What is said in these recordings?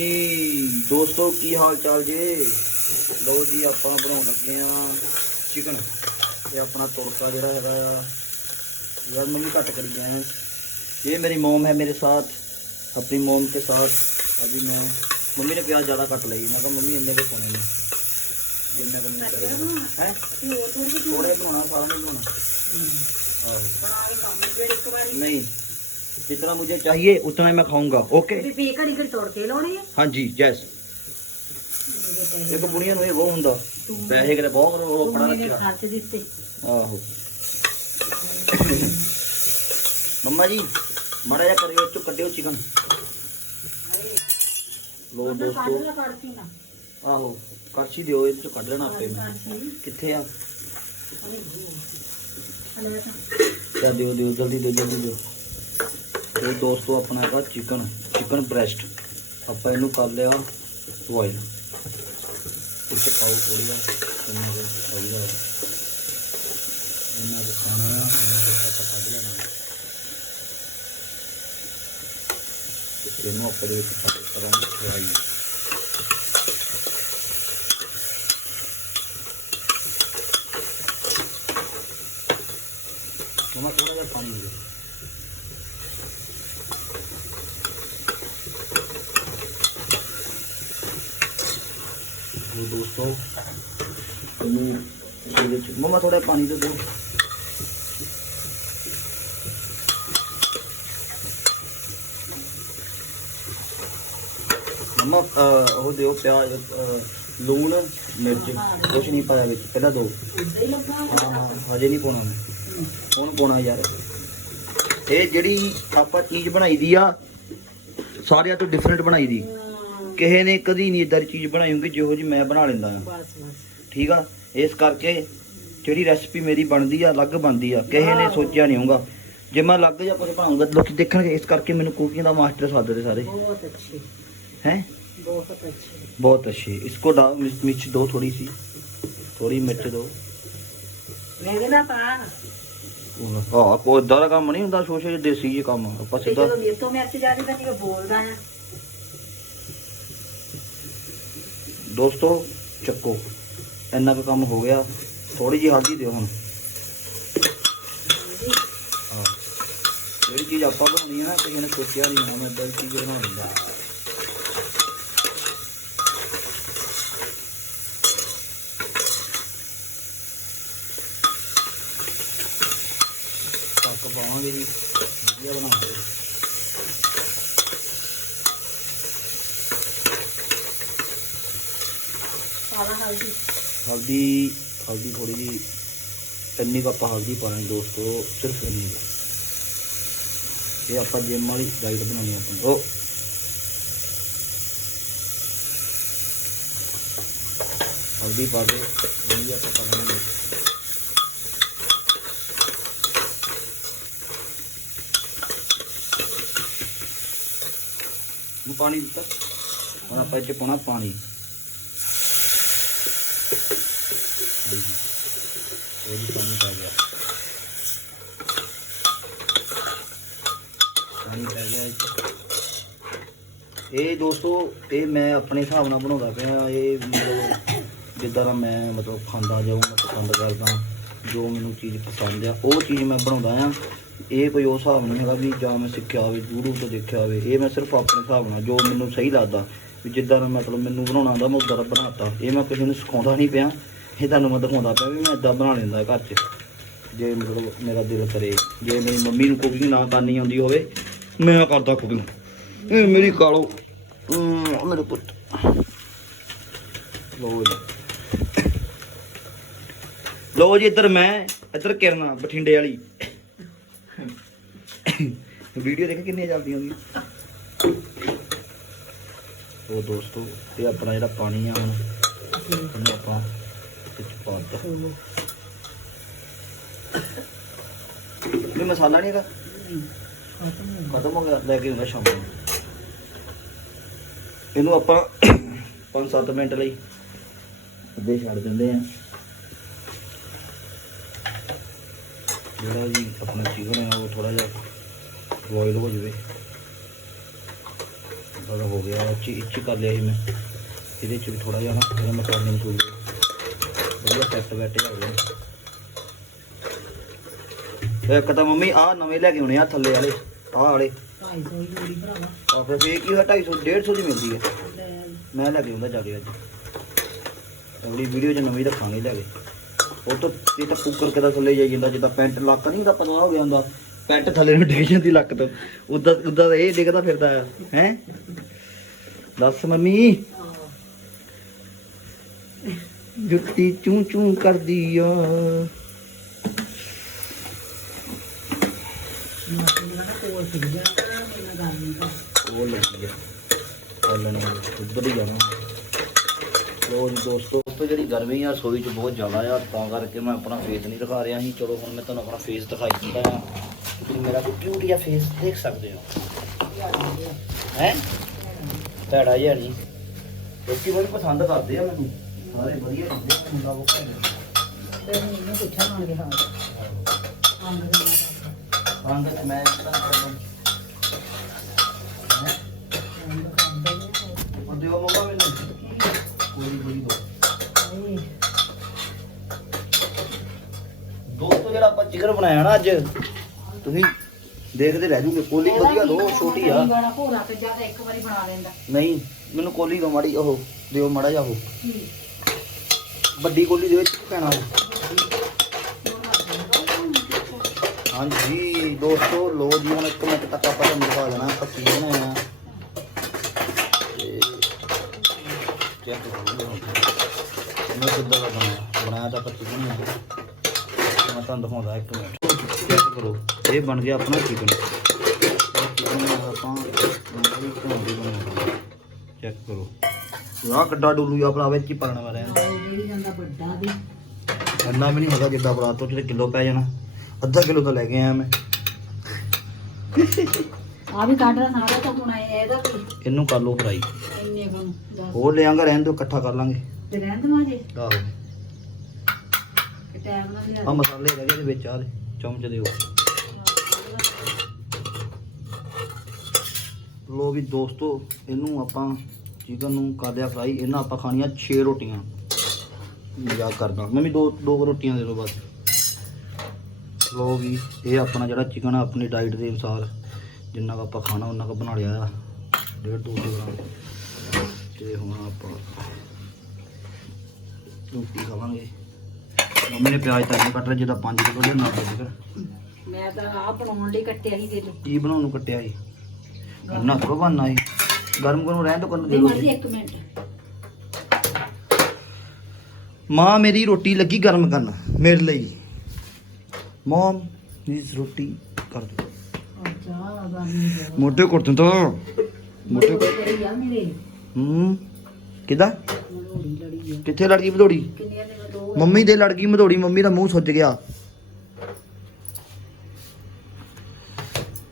ਜੀ ਦੋਸਤੋ ਕੀ ਹਾਲ ਚਾਲ ਜੀ ਲੋ ਜੀ ਆਪਾਂ ਬਣਾਉਣ ਲੱਗੇ ਆ ਚਿਕਨ ਇਹ ਆਪਣਾ ਤੜਕਾ ਜਿਹੜਾ ਹੈਗਾ ਆ यार मम्मी कट करी गए हैं ये मेरी मोम है मेरे साथ अपनी मोम के साथ अभी मैं मम्मी ने प्याज ज़्यादा कट ली मैं कहा मम्मी इन्ने के पाने नहीं जिन्ने को नहीं चाहिए हैं थोड़े बनाना सारा नहीं बनाना आहो। नहीं जितना मुझे चाहिए उतना ही मैं खाऊंगा ओके ਵੀ ਪੀ ਘੜੀ ਘੜੀ ਤੋੜ ਕੇ ਲਾਉਣੇ ਆ हाँ जी जैस एक बुढ़िया ਨੂੰ ਇਹ ਬਹੁਤ ਹੁੰਦਾ ਪੈਸੇ ਕਿਤੇ ਬਹੁਤ ਉਹ ਆਪਣਾ ਤੂੰ ਮੇਰੇ ਰੱਖਿਆ ਖਰਚ ਦਿੱਤੇ ਆਹੋ ਮੰਮਾ ਜੀ ਮਾੜਾ ਜਿਹਾ ਕਰਿਓ ਚੁ ਕੱਢਿਓ ਚਿਕਨ ਲੋ ਕੱਢ ਦੋਸਤੋ ਲਾ ਕਰਤੀ ਨਾ ਆਹੋ ਕੜਛੀ ਦਿਓ ਇਹ ਚੋਂ ਕੱਢ ਲੈਣਾ ਆਪੇ ਮੈਂ ਕਰਤੀ ਕਿੱਥੇ ਆ ਹਲੇ ਤਾਂ ਚਾ ਦਿਓ ਦਿਓ ਜਲਦੀ ਦਿਓ ਜਲਦੀ ਦਿਓ ਇਹ ਦੋਸਤੋ ਆਪਣਾ ਹੈਗਾ ਚਿਕਨ ਚਿਕਨ ਬ੍ਰੈਸਟ ਆਪਾਂ ਇਹਨੂੰ ਕਰ ਲਿਆ ਬੋਇਲ ਇੱਥੇ ਪਾਓ ਥੋੜੀ ਜਿਹਾ ਇਹਨਾਂ ਦੇ ਥੋੜੀ ਇਹਨਾਂ ਦੇ ਖਾਣਾ ਇਹਨਾਂ ਦੇ ਆਪਾਂ ਕੱਢ ਲੈਣਾ। ਇਹਨੂੰ ਆਪਾਂ ਦੇ ਵਿੱਚ ਪਾ ਕਰਾਂਗੇ ਫਰਾਈ ਉਹਨਾਂ ਥੋੜਾ ਜਿਹਾ ਪਾਣੀ ਦੇ ਦਿਓ ਦੋਸਤੋ। ਇਹਨੂੰ ਇਹਦੇ ਵਿੱਚ ਮਮਾ ਥੋੜਾ ਪਾਣੀ ਦੇ ਦਿਓ। ਮਮਾ ਉਹ ਦਿਓ ਪਿਆਜ਼ ਲੂਣ, ਮਿਰਚ। ਕੁਛ ਨਹੀਂ ਪਾਇਆ ਵਿੱਚ, ਪਹਿਲਾਂ ਦੋ। ਹਾਂ, ਹਜੇ ਨਹੀਂ ਪਾਉਣਾ ਮੈਂ। ਹੁਣ ਪਾਉਣਾ ਯਾਰ। ਇਹ ਜਿਹੜੀ ਆਪਾਂ ਚੀਜ਼ ਬਣਾਈ ਦੀ ਆ, ਸਾਰਿਆਂ ਤੋਂ ਡਿਫਰੈਂਟ ਬਣਾਈ ਦੀ। ਕਿਸੇ ਨੇ ਕਦੀ ਨਹੀਂ ਇਦਾਂ ਦੀ ਚੀਜ਼ ਬਣਾਈ ਹੋਊਗੀ ਜਿਹੋ ਜੀ ਮੈਂ ਬਣਾ ਲੈਂਦਾ ਆ ਬਸ ਬਸ ਠੀਕ ਆ ਇਸ ਕਰਕੇ ਜਿਹੜੀ ਰੈਸਪੀ ਮੇਰੀ ਬਣਦੀ ਆ ਅਲੱਗ ਬਣਦੀ ਆ ਕਿਸੇ ਨੇ ਸੋਚਿਆ ਨਹੀਂ ਹੋਊਗਾ ਜੇ ਮੈਂ ਅਲੱਗ ਜਿਹਾ ਕੁਝ ਬਣਾਉਂਗਾ ਲੋਕੀ ਦੇਖਣਗੇ ਇਸ ਕਰਕੇ ਮੈਨੂੰ ਕੁਕਿੰਗ ਦਾ ਮਾਸਟਰ ਸਾਦਦੇ ਸਾਰੇ ਬਹੁਤ ਅੱਛੀ हैं ਬਹੁਤ ਅੱਛੀ बहुत अच्छी इसको डाल मिर्च मिर्च दो थोड़ी सी थोड़ी मिर्च दो ਮੈਂ ਨਾ ਪਾ ਹਾਂ ਕੋਈ ਇਦਾਂ ਦਾ ਕੰਮ ਨਹੀਂ ਹੁੰਦਾ ਸੋਸ਼ਲ ਦੇਸੀ ਜਿਹੇ ਕੰਮ ਆਪਾਂ ਤੇ ਸਿੱਧਾ ਜਦੋਂ ਮੇਰੇ ਤੋਂ ਮਿਰਚ ਜ਼ਿਆਦਾ ਤਾਂ ਨਹੀਂ ਬੋਲਦਾ ਆ ਦੋਸਤੋ, ਚੱਕੋ। ਇੰਨਾ ਕੁ ਕੰਮ ਹੋ ਗਿਆ। ਥੋੜੀ ਜਿਹੀ ਹਲਦੀ ਦਿਓ ਹੁਣ। ਜਿਹੜੀ ਚੀਜ਼ ਆਪਾਂ ਬਣਾਉਣੀ ਹੈ ਨਾ, ਕਿਸੇ ਨੇ ਸੋਚਿਆ ਨਹੀਂ ਹੋਣਾ, ਮੈਂ ਇਦਾਂ ਦੀ ਚੀਜ਼ ਬਣਾ ਲੈਂਦਾ ਪੱਕ ਪਾਵਾਂਗੇ ਜੀ ਵਧੀਆ ਬਣਾਵਾਂਗੇ ਸਾਰਾ ਹਲਦੀ? ਹਲਦੀ ਹਲਦੀ ਥੋੜੀ ਜੀ ਇੰਨੀ ਕੁ ਆਪਾਂ ਹਲਦੀ ਪਾਣੀ ਦੋਸਤੋ, ਸਿਰਫ ਇੰਨੀ ਇਹ ਆਪਾਂ ਜਿਮ ਵਾਲੀ ਡਾਈਟ ਬਣਾਉਣੀ ਆਪਣੀ ਉਹ। ਹਲਦੀ ਪਾ ਕੇ ਉਹਨੂੰ ਆਪਾਂ ਪਾ ਲੈਣਾ ਨੂੰ ਪਾਣੀ ਦਿੱਤਾ। ਹੁਣ ਆਪਾਂ ਇੱਥੇ ਪਾਉਣਾ ਪਾਣੀ। ਉਹ ਵੀ ਪਾਣੀ ਪੈ ਗਿਆ ਪਾਣੀ ਪੈ ਗਿਆ ਇਹ ਦੋਸਤੋ, ਇਹ ਮੈਂ ਆਪਣੇ ਹਿਸਾਬ ਨਾਲ ਬਣਾਉਂਦਾ ਪਿਆ। ਇਹ ਮਤਲਬ ਜਿੱਦਾਂ ਦਾ ਮੈਂ ਮਤਲਬ ਖਾਂਦਾ ਜਾਊਂ ਮੈਂ ਪਸੰਦ ਕਰਦਾ, ਜੋ ਮੈਨੂੰ ਚੀਜ਼ ਪਸੰਦ ਆ, ਉਹ ਚੀਜ਼ ਮੈਂ ਬਣਾਉਂਦਾ ਆ। ਇਹ ਕੋਈ ਉਹ ਹਿਸਾਬ ਨਹੀਂ ਹੈਗਾ ਵੀ ਜਾਂ ਮੈਂ ਸਿੱਖਿਆ ਹੋਵੇ ਯੂਟਿਊਬ ਤੋਂ ਦੇਖਿਆ ਹੋਵੇ। ਇਹ ਮੈਂ ਸਿਰਫ ਆਪਣੇ ਹਿਸਾਬ ਨਾਲ, ਜੋ ਮੈਨੂੰ ਸਹੀ ਲੱਗਦਾ। ਵੀ ਜਿੱਦਾਂ ਦਾ ਮਤਲਬ ਮੈਨੂੰ ਬਣਾਉਣਾ ਆਉਂਦਾ ਮੈਂ ਉਦਾਂ ਦਾ ਬਣਾਤਾ। ਇਹ ਮੈਂ ਕਿਸੇ ਨੂੰ ਸਿਖਾਉਂਦਾ ਨਹੀਂ ਪਿਆ। ਇਹ ਤੁਹਾਨੂੰ ਮੈਂ ਦਿਖਾਉਂਦਾ ਪਿਆ ਵੀ ਮੈਂ ਇਦਾਂ ਬਣਾ ਲੈਂਦਾ ਘਰ 'ਚ। ਜੇ ਮਤਲਬ ਮੇਰਾ ਦਿਲ ਕਰੇ, ਜੇ ਮੇਰੀ ਮੰਮੀ ਨੂੰ ਕੁਕਿੰਗ ਨਾ ਕਰਨੀ ਆਉਂਦੀ ਹੋਵੇ, ਮੈਂ ਕਰਦਾ ਕੁਕਿੰਗ ਇਹ ਮੇਰੀ ਕਾਲੋ। ਮੇਰੇ ਪੁੱਤ। ਲੋ ਜੀ। ਲੋ ਜੀ, ਇੱਧਰ ਮੈਂ, ਇੱਧਰ ਕਿਰਨਾ, ਬਠਿੰਡੇ ਵਾਲੀ। ਵੀਡੀਓ ਦੇਖ ਕਿੰਨੀਆਂ ਚੱਲਦੀਆਂ ਹੁੰਦੀਆਂ। ਉਹ ਦੋਸਤੋ, ਇਹ ਆਪਣਾ ਜਿਹੜਾ ਪਾਣੀ ਆ ਹੁਣ ਆਪਾਂ ਵਿੱਚ ਪਾ ਇਹ ਮਸਾਲਾ ਨਹੀਂ ਹੈਗਾ? ਖਤਮ ਹੋ ਗਿਆ, ਲੈ ਕੇ ਆਉਂਦਾ ਸ਼ਾਮ ਨੂੰ। ਇਹਨੂੰ ਆਪਾਂ 5-7 ਮਿੰਟ ਲਈ ਅੱਧੇ ਛੱਡ ਦਿੰਦੇ ਆ ਜਿਹੜਾ ਜੀ ਆਪਣਾ ਚਿਕਨ ਹੈ, ਉਹ ਥੋੜਾ ਜਿਹਾ ਬੋਇਲ ਹੋ ਜਾਵੇ। ਸਾਰਾ ਹੋ ਗਿਆ ਇੱਚੀ ਇੱਚੀ ਕਰ ਲਿਆ ਸੀ ਮੈਂ। ਇਹਦੇ ਚ ਵੀ ਥੋੜਾ ਜਿਹਾ ਨਾ ਇਹਦਾ ਮਸਾਲੇ ਮਸੂਲੇ ਵਧੀਆ ਸੈੱਟ ਬੈਠੇ ਹੋ ਗਏ ਇੱਕ ਤਾਂ ਮੰਮੀ ਆਹ ਨਵੇਂ ਲੈ ਕੇ ਆਉਣੇ ਆ ਥੱਲੇ ਵਾਲੇ ਆਹ ਵਾਲੇ। 250 ਹੀ ਲੋੜੀ ਭਰਾਵਾ। ਆ ਫਿਰ ਇਹ ਕੀ ਹੋਇਆ? 250 150 ਦੀ ਮਿਲਦੀ ਹੈ ਮੈਂ ਲੈ ਕੇ ਆਉਂਦਾ ਜਾ ਕੇ ਅੱਜ। ਅਗਲੀ ਵੀਡੀਓ 'ਚ ਨਵੀਂ ਰੱਖਾਂਗੇ ਲੈ ਕੇ। ਉਹ ਤੋਂ ਇਹ ਤਾਂ ਕੁੱਕਰ ਕਿਦਾ ਥੱਲੇ ਜਾਈ ਜਾਂਦਾ ਜਿੱਦਾਂ ਪੈਂਟ ਲੱਕ ਨਹੀਂ ਦਾ ਪਤਾ ਹੋ ਗਿਆ ਹੁੰਦਾ। ਪੈਂਟ ਥੱਲੇ ਨੂੰ ਡਿੱਗ ਜਾਂਦੀ ਲੱਕ ਤੋਂ। ਉਦਾਂ ਉਦਾਂ ਇਹ ਡਿੱਗਦਾ ਫਿਰਦਾ ਹੈ ਹੈ? ਦੱਸ ਮੰਮੀ। ਜੁੱਤੀ ਚੂੰ ਚੂੰ ਕਰਦੀ ਆ। ਉਹ ਲੱਗੀ ਆ ਚੱਲਣੇ ਉੱਧਰ ਹੀ ਜਾਣਾ। ਲੋ ਜੀ ਦੋਸਤੋ ਦੋਸਤੋ, ਜਿਹੜੀ ਗਰਮੀ ਆ, ਰਸੋਈ 'ਚ ਬਹੁਤ ਜ਼ਿਆਦਾ ਆ, ਤਾਂ ਕਰਕੇ ਮੈਂ ਆਪਣਾ ਫੇਸ ਨਹੀਂ ਦਿਖਾ ਰਿਹਾ ਸੀ। ਚਲੋ, ਹੁਣ ਮੈਂ ਤੁਹਾਨੂੰ ਆਪਣਾ ਫੇਸ ਦਿਖਾਈ ਦਿੰਦਾ ਆ ਤੁਸੀਂ ਮੇਰਾ ਕੋਈ ਫੇਸ ਦੇਖ ਸਕਦੇ ਹੋ। ਹੈ? ਭੈੜਾ ਜਿਹਾ ਨਹੀਂ। ਲੋਕੀ ਬਹੁਤ ਪਸੰਦ ਕਰਦੇ ਆ ਮੈਨੂੰ। ਸਾਰੇ ਵਧੀਆ ਲੱਗਦੇ ਆ ਮੁੰਡਾ ਉਹ ਭੈੜਾ ਤੇ ਮੈਨੂੰ ਪੁੱਛਾ ਮੰਨ ਕੇ ਹਾਲ ਅੰਗ ਦੇ ਨਾਲ ਰੰਗ ਤੇ ਮੈਂ ਕਿਹੜਾ ਕਰਦਾ। ਹੈ? ਅੰਗ ਖਾਂਦੇ ਨੇ ਉਹ ਦਿਓ ਮੰਮਾ ਮੈਨੂੰ। ਕੋਈ ਬੜੀ ਦੋ ਹਾਏ। ਦੋਸਤੋ ਜਿਹੜਾ ਆਪਾਂ ਚਿਕਨ ਬਣਾਇਆ ਨਾ ਅੱਜ ਤੁਸੀਂ ਦੇਖਦੇ ਰਹਿ ਜੂਗੇ ਕੋਲੀ ਵਧੀਆ ਦੋ ਛੋਟੀ ਆ। ਗਾਣਾ ਭੋਰਾ ਤੇ ਜਾ ਕੇ ਇੱਕ ਵਾਰੀ ਬਣਾ ਲੈਂਦਾ। ਨਹੀਂ ਮੈਨੂੰ ਕੋਲੀ ਦੋ ਮਾੜੀ ਉਹ ਦਿਓ ਮਾੜਾ ਜਿਹਾ ਉਹ। ਵੱਡੀ ਕੋਲੀ ਦੇ ਵਿੱਚ ਕੀ ਪੈਣਾ ਹਾਂਜੀ, ਦੋਸਤੋ ਲੋ ਜੀ, ਹੁਣ ਇੱਕ ਮਿੰਟ ਤੱਕ ਆਪਾਂ ਤੁਹਾਨੂੰ ਦਿਖਾ ਦੇਣਾ ਆਪਾਂ ਕੀ ਬਣਾਇਆ ਚੈੱਕ ਕਰੋ ਮੈਂ ਕਿੱਦਾਂ ਦਾ ਬਣਾਇਆ ਬਣਾਇਆ ਤਾਂ ਆਪਾਂ ਚਿਕਨ ਹੀ ਮੈਂ ਤੁਹਾਨੂੰ ਦਿਖਾਉਂਦਾ ਇੱਕ ਮਿੰਟ। ਚੈੱਕ ਕਰੋ, ਇਹ ਬਣ ਗਿਆ ਆਪਣਾ ਚਿਕਨ ਚਿਕਨ ਆਪਾਂ ਚੈੱਕ ਕਰੋ। ਆਹ ਕੱਡਾ ਡੁੱਲੂ ਆਪਣਾ ਵਿੱਚ ਹੀ ਪਾਣਾ ਵਾਲਾ। ਜਿਹੜੀ ਜਾਂਦਾ ਵੱਡਾ ਦੀ ਇੰਨਾ ਵੀ ਨਹੀਂ ਹੈਗਾ ਜਿੱਦਾਂ ਬਰਾਤ ਤੋਂ ਜਿਹੜੇ ਕਿਲੋ ਪੈ ਜਾਣਾ। ਅੱਧਾ ਕਿਲੋ ਤਾਂ ਲੈ ਕੇ ਆਇਆ ਮੈਂ। ਆ ਵੀ ਕੱਢ ਲਾ ਸਾਰਾ ਤਾਂ ਹੁਣ ਇਹਦਾ ਵੀ। ਇਹਨੂੰ ਕਰ ਲਓ ਫਰਾਈ। ਇੰਨੇ ਕੋਲ ਦੱਸ। ਉਹ ਲਿਆਂਗਾ ਰਹਿਣ ਦਿਓ ਇਕੱਠਾ ਕਰ ਲਾਂਗੇ। ਤੇ ਰਹਿਣ ਦਵਾਂ ਜੇ ਆਹੋ ਟਾਈਮ ਨਾਲ ਲਿਆ ਆ। ਮਸਾਲੇ ਰਹਿ ਗਏ ਇਹਦੇ ਵਿੱਚ ਆ ਦੇ ਚਮਚ ਦਿਓ। ਲੋ ਵੀ ਦੋਸਤੋ ਇਹਨੂੰ ਆਪਾਂ ਚਿਕਨ ਨੂੰ ਕਰ ਲਿਆ ਫਰਾਈ ਇਹਨਾਂ ਆਪਾਂ ਖਾਣੀਆਂ 6 ਰੋਟੀਆਂ। ਮਜ਼ਾਕ ਕਰਦਾ। ਮੰਮੀ ਦੋ ਦੋ ਰੋਟੀਆਂ ਦੇ ਦਿਓ ਬਸ। ਲੋ ਵੀ ਇਹ ਆਪਣਾ ਜਿਹੜਾ ਚਿਕਨ ਆ ਆਪਣੀ ਡਾਈਟ ਦੇ ਅਨੁਸਾਰ ਜਿੰਨਾ ਕੁ ਆਪਾਂ ਖਾਣਾ ਉਹਨਾਂ ਕੁ ਬਣਾ ਲਿਆ ਆ। ਡੇਢ ਦੋ ਸੌ ਗ੍ਰਾਮ ਤੇ ਹੁਣ ਆਪਾਂ ਰੋਟੀ ਖਾਵਾਂਗੇ। ਮੰਮੀ ਨੇ ਪਿਆਜ਼ ਤਾਂ ਨਹੀਂ ਕੱਟ ਲਿਆ ਜਿਹਦਾ 5 ਕਿਲੋ ਦੇ ਨਾਲ ਮੈਂ ਤਾਂ ਆਹ ਬਣਾਉਣ ਲਈ ਕੱਟਿਆ ਹੀ ਦੇ ਕੀ ਬਣਾਉਣ ਨੂੰ ਕੱਟਿਆ ਸੀ? ਇੰਨਾ ਥੋੜਾ ਬਣਨਾ ਸੀ। ਗਰਮ ਗਰਮ ਰਹਿਣ ਤੋਂ ਕਰਨ ਦੇ ਮਰਜ਼ੀ ਇੱਕ ਮਿੰਟ। ਮਾਂ ਮੇਰੀ ਰੋਟੀ ਲੱਗੀ ਗਰਮ ਕਰਨ ਮੇਰੇ ਲਈ। ਮਮ ਪਲੀਜ਼ ਰੋਟੀ ਕਰ ਦਿਓ। ਮੋਟੇ ਕੁਰਤਨ ਤੋਂ। ਮੋਟੇ ਕਰੀ ਆ ਮੇਰੇ। ਹੂੰ ਕਿਦਾ? ਕਿੱਥੇ ਲੜ ਗਈ ਭਦੋੜੀ ਮੰਮੀ ਦੇ ਲੜ ਗਈ ਮਧੋੜੀ ਮੰਮੀ ਦਾ ਮੂੰਹ ਸੁੱਜ ਗਿਆ।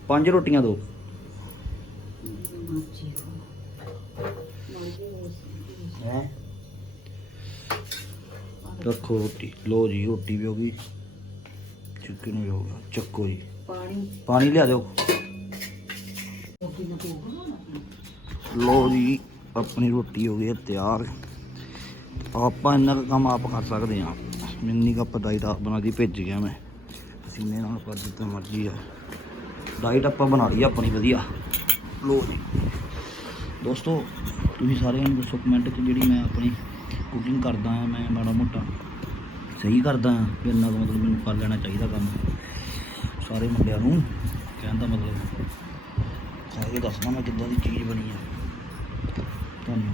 ਪੰਜ ਰੋਟੀਆਂ ਦੋ। ਹੈ? ਰੱਖੋ ਰੋਟੀ। ਲੋ ਜੀ ਰੋਟੀ ਵੀ ਹੋ ਗਈ। ਚਿਕਨ ਵੀ ਹੋ ਗਿਆ। ਚੱਕੋ ਜੀ। ਪਾਣੀ। ਪਾਣੀ ਲਿਆ ਦਿਓ। ਲੋ ਜੀ ਆਪਣੀ ਰੋਟੀ ਹੋ ਗਈ ਤਿਆਰ। ਆਪਾਂ ਇੰਨਾ ਕੁ ਕੰਮ ਆਪ ਕਰ ਸਕਦੇ ਹਾਂ। ਮਿੰਨੀ ਕੱਪ ਦਾਈ ਦਾ ਬਣਾ ਦੀ ਭੇਜ ਗਿਆ ਮੈਂ। ਪਸੀਨੇ ਨਾਲ ਕਰ ਦਿੱਤਾ ਮਰਜ਼ੀ ਆ। ਡਾਈਟ ਆਪਾਂ ਬਣਾ ਲਈ ਆ ਆਪਣੀ ਵਧੀਆ। ਲੋ ਜੀ। ਦੋਸਤੋ, ਤੁਸੀਂ ਸਾਰਿਆਂ ਨੂੰ ਦੱਸੋ ਕਮੈਂਟ 'ਚ ਜਿਹੜੀ ਮੈਂ ਆਪਣੀ ਕੁਕਿੰਗ ਕਰਦਾ ਆ ਮੈਂ ਮਾੜਾ ਮੋਟਾ ਸਹੀ ਕਰਦਾ ਆ ਵੀ ਇੰਨਾ ਕੁ ਮਤਲਬ ਮੈਨੂੰ ਕਰ ਲੈਣਾ ਚਾਹੀਦਾ ਕੰਮ? ਸਾਰੇ ਮੁੰਡਿਆਂ ਨੂੰ ਕਹਿਣ ਦਾ ਮਤਲਬ ਖਾ ਕੇ ਦੱਸਣਾ ਮੈਂ ਕਿੱਦਾਂ ਦੀ ਚੀਜ਼ ਬਣੀ ਆ। ਤੁਹਾਨੂੰ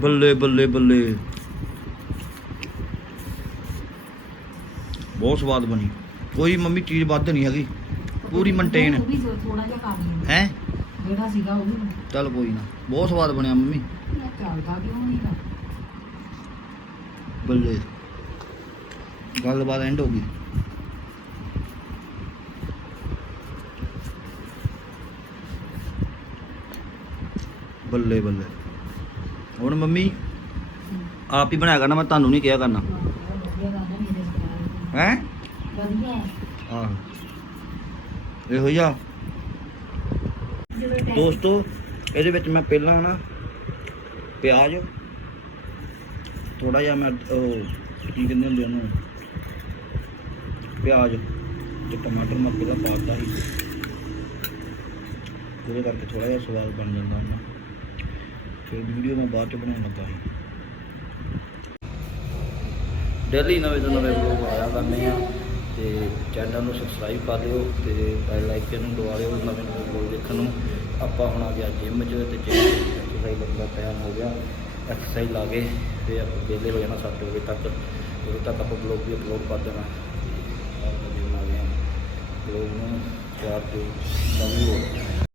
ਬੱਲੇ ਬੱਲੇ ਬੱਲੇ। ਬਹੁਤ ਸਵਾਦ ਬਣੀ। ਕੋਈ ਮੰਮੀ ਚੀਜ਼ ਵੱਧ ਨਹੀਂ ਹੈਗੀ ਪੂਰੀ ਮੇਨਟੇਨ ਉਹ ਵੀ ਥੋੜਾ ਜਿਹਾ ਕਰ ਲਿਆ ਹੈ। ਜਿਹੜਾ ਸੀਗਾ ਉਹ ਵੀ ਚੱਲ ਕੋਈ ਨਾ ਬਹੁਤ ਸਵਾਦ ਬਣਿਆ ਮੰਮੀ। ਚੱਲਦਾ ਕਿਉਂ ਨਹੀਂ ਬੱਲੇ ਗੱਲਬਾਤ ਐਂਡ ਹੋ ਗਈ। ਬੱਲੇ ਬੱਲੇ। ਹੁਣ ਮੰਮੀ ਆਪ ਹੀ ਬਣਾਇਆ ਕਰਨਾ ਮੈਂ ਤੁਹਾਨੂੰ ਨਹੀਂ ਕਿਹਾ ਕਰਨਾ। ਹੈ ਵਧੀਆ ਹਾਂ ਇਹੋ ਹੀ ਆ ਦੋਸਤੋ ਇਹਦੇ ਵਿੱਚ ਮੈਂ ਪਹਿਲਾਂ ਨਾ ਪਿਆਜ਼ ਥੋੜਾ ਜਿਹਾ ਮੈਂ ਉਹ ਕੀ ਕਹਿੰਦੇ ਹੁੰਦੇ ਉਹਨੂੰ ਪਿਆਜ਼ ਤੇ ਟਮਾਟਰ ਮੈਂ ਪਹਿਲਾਂ ਪਾ ਦਿੱਤਾ ਸੀ ਉਹਦੇ ਕਰਕੇ ਥੋੜਾ ਜਿਹਾ ਸਵਾਦ ਬਣ ਜਾਂਦਾ ਉਹਨਾਂ ਫਿਰ ਵੀਡੀਓ ਮੈਂ ਬਾਅਦ ਚ ਬਣਾਉਣ ਲੱਗਾ ਸੀ ਡੇਲੀ ਨਵੇਂ ਤੋਂ ਨਵੇਂ ਵਲੋਗ ਆਇਆ ਕਰਨੇ ਆ ਤੇ ਚੈਨਲ ਨੂੰ ਸਬਸਕ੍ਰਾਈਬ ਕਰ ਲਿਓ ਤੇ ਬੈਲ ਆਈਕਨ ਨੂੰ ਦਬਾ ਲਿਓ ਨਵੇਂ ਨਵੇਂ ਵਲੋਗ ਦੇਖਣ ਨੂੰ। ਆਪਾਂ ਹੁਣ ਆ ਗਿਆ ਜਿਮ 'ਚ ਤੇ ਜਿਮ ਐਕਸਰਸਾਈਜ਼ ਕਰਨ ਦਾ ਟਾਈਮ ਹੋ ਗਿਆ। ਐਕਸਰਸਾਈਜ਼ ਲਾ ਕੇ ਤੇ ਆਪਾਂ ਵਿਹਲੇ ਹੋ ਜਾਣਾ 7 ਵਜੇ ਤੱਕ। ਉਦੋਂ ਤੱਕ ਆਪਾਂ ਵਲੋਗ ਵੀ ਅਪਲੋਡ ਕਰ ਦੇਣਾ। ਆਪਾਂ ਜਿਮ ਆ ਗਏ ਵਲੋਗ ਨੂੰ ਚਾਰ ਤੇ ਨਵੀਂ ਹੋ